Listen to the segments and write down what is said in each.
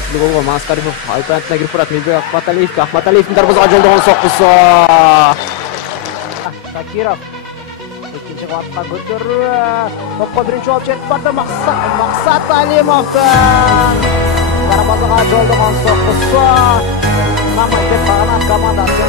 ekkinchi golga Maskaripov Alpantdan kirib boradi. Mizbek Ahmadaliyevning darvozaga yo'ldan so'qqisi. Shakirov ikkinchi qavatga ko'tarib, to'pga birinchi olib chiqib bordi Maqsad Alimovdan. Darvozaga yo'ldan so'qqisi. Mamlakat Bag'anat komandasi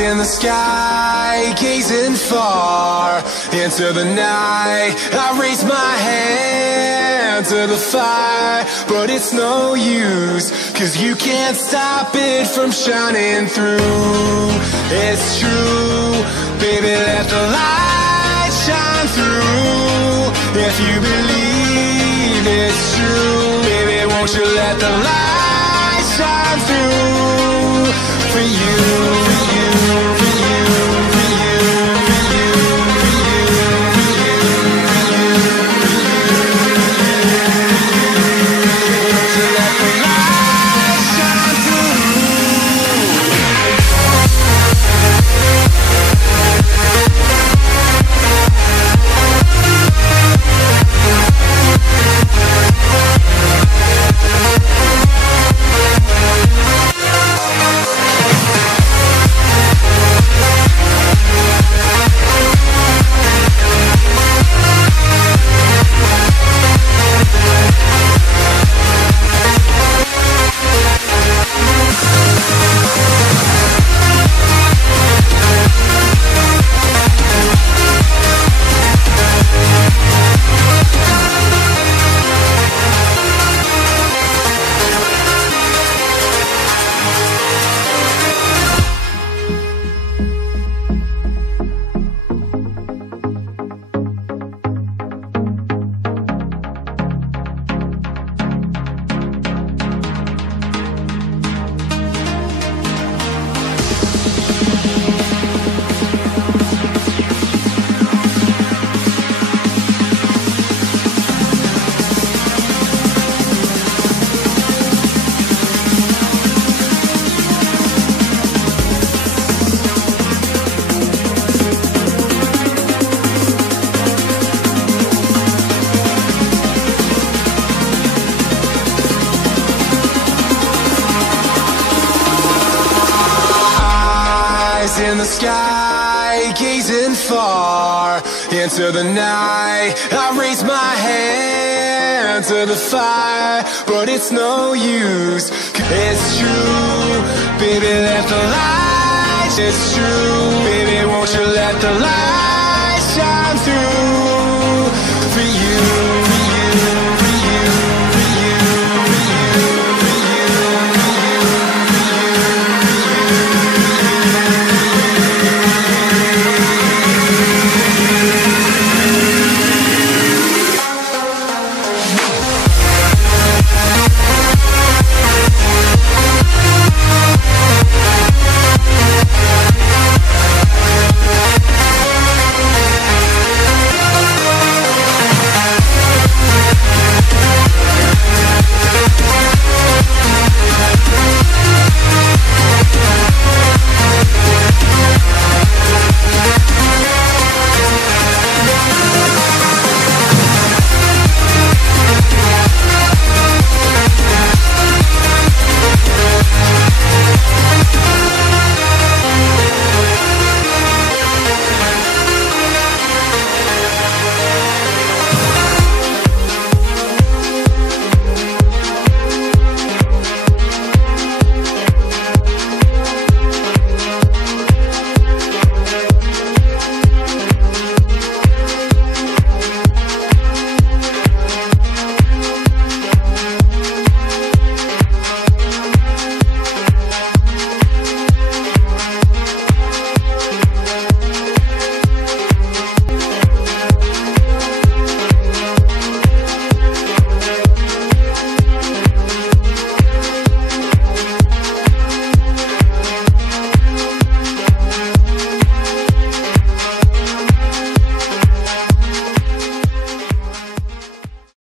in the sky, gazing far into the night. I raise my hand to the fire, but it's no use, 'cause you can't stop it from shining through. It's true, baby, let the light shine through. If you believe it's true, baby, won't you let the light shine through for you, for you, for you, for you, for you, for you, for you, for you, for you, let the light shine through. sky, gazing far into the night. I raise my hand to the fire, but it's no use. It's true, baby, let the light. It's true, baby, won't you let the light shine?